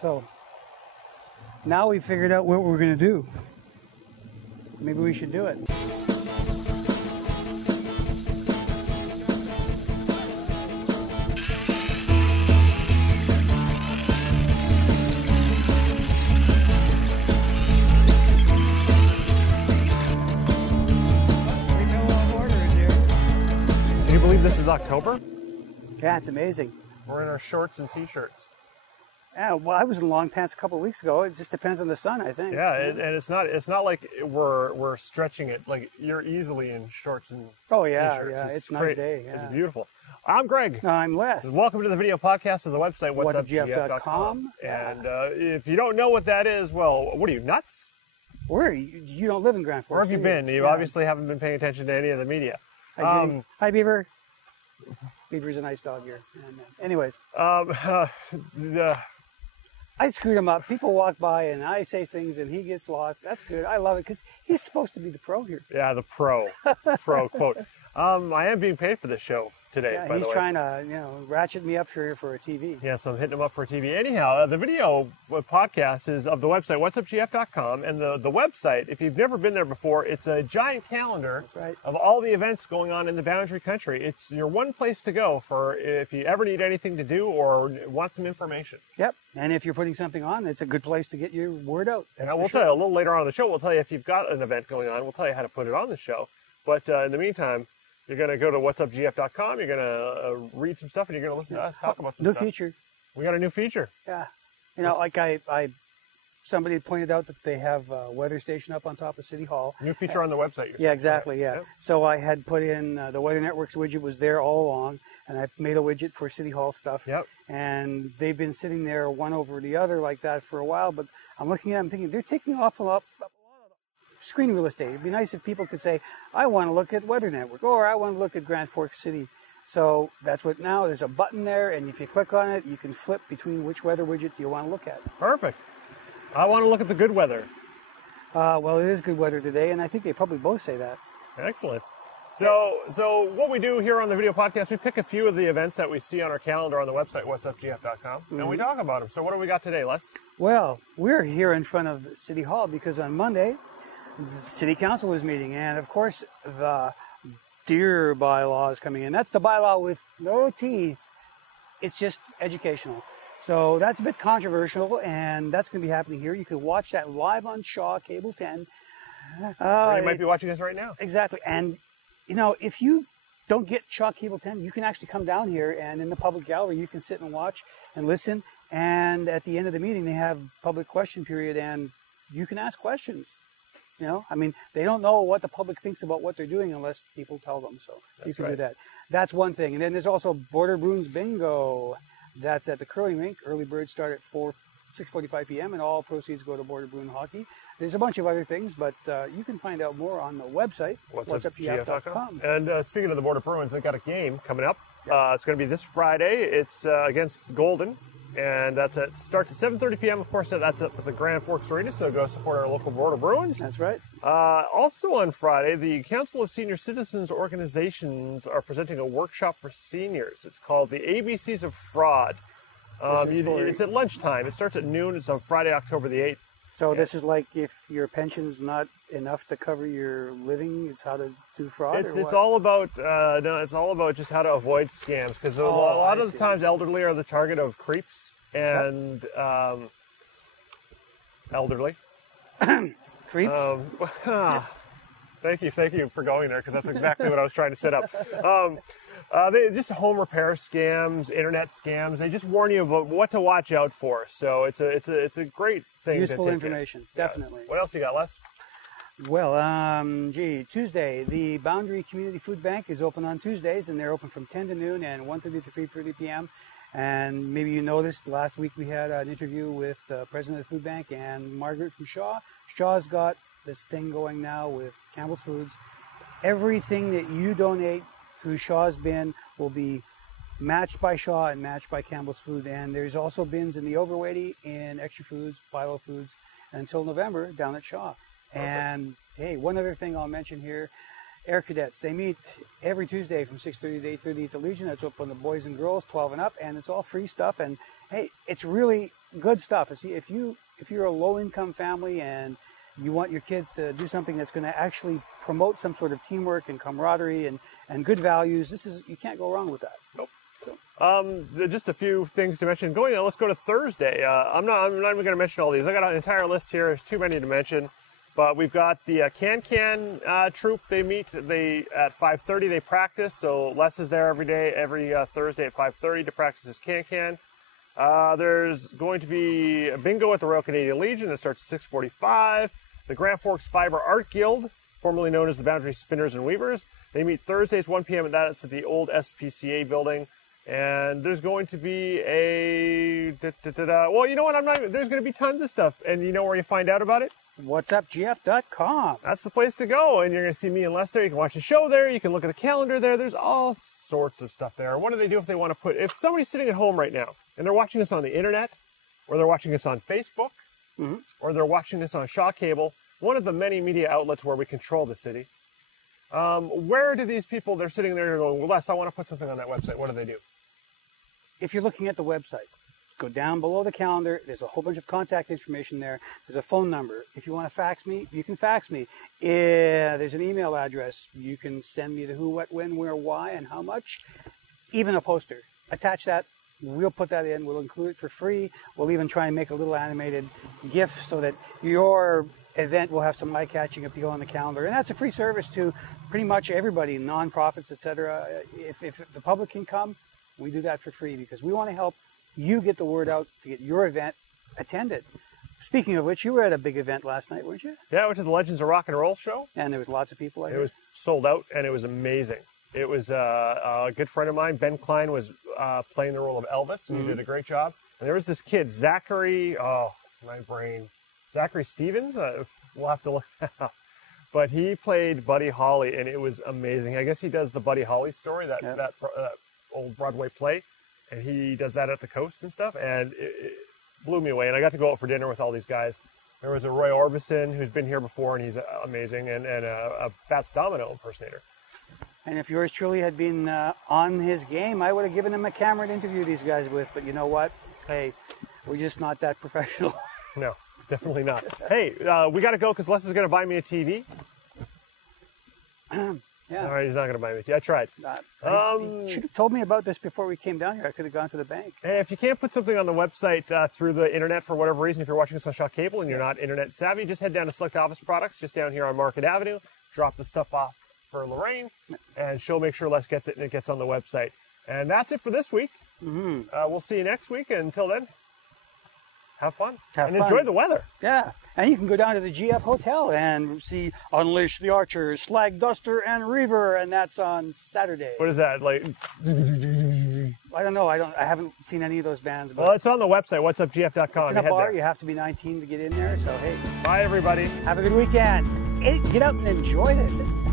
So now we figured out what we're going to do. Maybe we should do it. Can you believe this is October? Yeah, it's amazing. We're in our shorts and t-shirts. Yeah, well, I was in long pants a couple of weeks ago. It just depends on the sun, I think. Yeah, and it's not like we're stretching it. Like, you're easily in shorts and Oh yeah, t-shirts. yeah, it's a nice great. day. Yeah. It's beautiful. I'm Greg. I'm Les. Welcome to the video podcast of the website whatsupgf.com. Yeah. And if you don't know what that is, well, what are you, nuts? Where you don't live in Grand Forks? Where have you do been? You Yeah. obviously haven't been paying attention to any of the media. Hi, Judy. Hi, Beaver. Beaver's a nice dog here. And, anyways, I screwed him up. People walk by and I say things and he gets lost. That's good. I love it because he's supposed to be the pro here. Yeah, the pro quote. I am being paid for this show today, Yeah, by the he's way. trying to, ratchet me up for a TV. Yeah, so I'm hitting him up for TV. Anyhow, the video podcast is of the website, whatsupgf.com. And the website, if you've never been there before, it's a giant calendar That's right. of all the events going on in the Boundary Country. It's your one place to go for if you ever need anything to do or want some information. Yep. And if you're putting something on, it's a good place to get your word out. And we'll tell you a little later on in the show, we'll tell you if you've got an event going on, we'll tell you how to put it on the show. But in the meantime, you're going to go to whatsupgf.com, you're going to read some stuff, and you're going to listen to us talk about some New stuff. feature. We got a new feature. Yeah. Like somebody pointed out that they have a weather station up on top of City Hall. New feature on the website. Yeah, exactly, yeah. Yep. So I had put in the Weather Networks widget was there all along, and I made a widget for City Hall stuff. Yep. And they've been sitting there one over the other like that for a while, but I'm looking at them thinking they're taking off a lot of screen real estate. It'd be nice if people could say, I want to look at Weather Network, or I want to look at Grand Forks City. So that's what now, there's a button there, and if you click on it, you can flip between which weather widget you want to look at. Perfect. I want to look at the good weather. Well, it is good weather today, and I think they probably both say that. Excellent. So what we do here on the video podcast, we pick a few of the events that we see on our calendar on the website, whatsupgf.com, and we talk about them. So what do we got today, Les? Well, we're here in front of City Hall because on Monday, the City Council was meeting, and of course, the deer bylaw is coming in. That's the bylaw with no teeth. It's just educational. So that's a bit controversial, and that's going to be happening here. You can watch that live on Shaw, Cable 10. You might be watching us right now. Exactly. And, if you don't get Shaw Cable 10, you can actually come down here, and in the public gallery, you can sit and watch and listen. And at the end of the meeting, they have public question period, and you can ask questions. They don't know what the public thinks about what they're doing unless people tell them. So you can do that. That's one thing. And then there's also Border Bruins Bingo. That's at the curling rink. Early birds start at 6:45 p.m. and all proceeds go to Border Bruin Hockey. There's a bunch of other things, but you can find out more on the website, whatsupgf.com. And speaking of the Border Bruins, they've got a game coming up. It's going to be this Friday. It's against Golden. And starts at 7:30 p.m. Of course, that's at the Grand Forks Arena, so go support our local Border Bruins. That's right. Also on Friday, the Council of Senior Citizens Organizations are presenting a workshop for seniors. It's called the ABCs of Fraud. It's at lunchtime. It starts at noon. It's on Friday, October the 8th. So this is like if your pension's not enough to cover your living, it's how to do fraud. It's all about it's all about just how to avoid scams, because a lot of the times elderly are the target of creeps and elderly creeps. Thank you for going there, because that's exactly what I was trying to set up. They just home repair scams, internet scams. They just warn you about what to watch out for. So it's a great thing. Useful to take information, definitely. What else you got, Les? Well, Tuesday, the Boundary Community Food Bank is open on Tuesdays, and they're open from 10 to noon and 1:30 to 3:30 p.m. And maybe you noticed last week we had an interview with the president of the food bank and Margaret from Shaw. Shaw's got this thing going now with Campbell's Foods. Everything that you donate through Shaw's bin will be matched by Shaw and matched by Campbell's Food. And there's also bins in the Overweighty, in Extra Foods, Philo Foods, until November down at Shaw. Okay. And hey, one other thing I'll mention here, Air Cadets, they meet every Tuesday from 6:30 to 8:30 at the Legion. That's open to boys and girls, 12 and up, and it's all free stuff. And hey, it's really good stuff. See, if you're a low-income family and you want your kids to do something that's going to actually promote some sort of teamwork and camaraderie and good values, you can't go wrong with that. Nope. So. Just a few things to mention. Let's go to Thursday. I'm not even going to mention all these. I got an entire list here. There's too many to mention. But we've got the Can troop. They meet at 5:30. They practice. So Les is there every Thursday at 5:30 to practice his Can. There's going to be a bingo at the Royal Canadian Legion that starts at 6:45. The Grand Forks Fiber Art Guild, formerly known as the Boundary Spinners and Weavers, they meet Thursdays 1 p.m. and that's at the old SPCA building. And there's going to be well, you know what? There's going to be tons of stuff. And you know where you find out about it? WhatsUpGF.com. That's the place to go. And you're going to see me and Les there. You can watch the show there. You can look at the calendar there. There's all sorts of stuff there. What do they do if they want to if somebody's sitting at home right now and they're watching us on the internet, or they're watching us on Facebook, or they're watching this on Shaw Cable, one of the many media outlets where we control the city. Where do these people, they're sitting there going, well, Les, I want to put something on that website. What do they do? If you're looking at the website, go down below the calendar. There's a whole bunch of contact information there. There's a phone number. If you want to fax me, you can fax me. There's an email address. You can send me the who, what, when, where, why, and how much. Even a poster. Attach that. We'll put that in. We'll include it for free. We'll even try and make a little animated GIF so that your event will have some eye-catching appeal on the calendar. And that's a free service to pretty much everybody, nonprofits, etc. If the public can come, we do that for free because we want to help you get the word out to get your event attended. Speaking of which, you were at a big event last night, weren't you? Yeah, I went to the Legends of Rock and Roll show. And there was lots of people. It was sold out, and it was amazing. It was a good friend of mine, Ben Klein, was playing the role of Elvis, and he did a great job. And there was this kid, Zachary, Zachary Stevens? We'll have to look that up. But he played Buddy Holly, and it was amazing. I guess he does the Buddy Holly story, that old Broadway play, and he does that at the Coast and stuff, and it blew me away. And I got to go out for dinner with all these guys. There was a Roy Orbison who's been here before, and he's amazing, and a Fats Domino impersonator. And if yours truly had been on his game, I would have given him a camera to interview these guys with. But you know what? Hey, we're just not that professional. No, definitely not. Hey, we got to go because Les is going to buy me a TV. Yeah. All right, he's not going to buy me a TV. I tried. You should have told me about this before we came down here. I could have gone to the bank. Hey, if you can't put something on the website through the internet for whatever reason, if you're watching us on Shaw Cable and you're not internet savvy, just head down to Select Office Products just down here on Market Avenue. Drop the stuff off for Lorraine, and she'll make sure Les gets it and it gets on the website. And that's it for this week. We'll see you next week. And until then, have fun. Enjoy the weather. Yeah. And you can go down to the GF Hotel and see Unleash the Archers, Slag Duster, and Reaver, and that's on Saturday. What is that, like? I don't know. I haven't seen any of those bands. But well, it's on the website, whatsupgf.com. It's in a bar. You have to be 19 to get in there. So, hey. Bye, everybody. Have a good weekend. Hey, get out and enjoy this. It's